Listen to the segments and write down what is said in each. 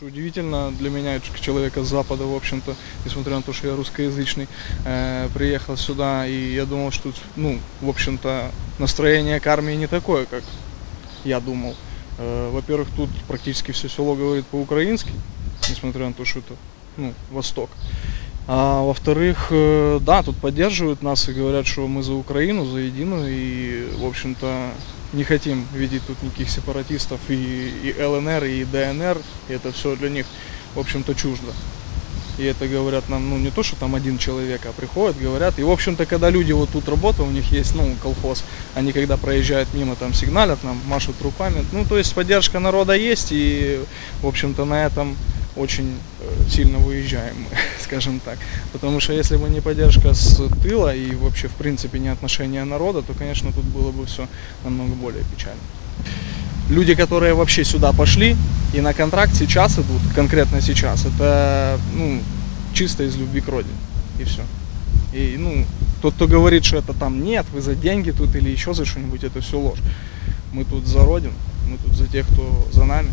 Удивительно для меня, человека с Запада, в общем-то, несмотря на то, что я русскоязычный, э, приехал сюда, и я думал, что, ну, в общем-то, настроение к армии не такое, как я думал. Э, во-первых, тут практически все село говорит по-украински, несмотря на то, что это, ну, Восток. А во-вторых, э, да, тут поддерживают нас и говорят, что мы за Украину, за единую, и, в общем-то, не хотим видеть тут никаких сепаратистов и, и ЛНР, и ДНР, и это все для них, в общем-то, чуждо. И это говорят нам, ну, не то, что там один человек, а приходят, говорят. И, в общем-то, когда люди вот тут работают, у них есть, ну, колхоз, они когда проезжают мимо, там, сигналят нам, машут руками. Ну, то есть поддержка народа есть, и, в общем-то, на этом очень э, сильно выезжаем скажем так. Потому что если бы не поддержка с тыла и вообще в принципе не отношение народа, то, конечно, тут было бы все намного более печально. Люди, которые вообще сюда пошли и на контракт сейчас идут, конкретно сейчас, это ну, чисто из любви к родине. И все. И ну, тот, кто говорит, что это там нет, вы за деньги тут или еще за что-нибудь, это все ложь. Мы тут за родину, мы тут за тех, кто за нами.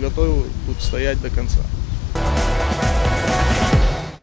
Готовы тут стоять до конца.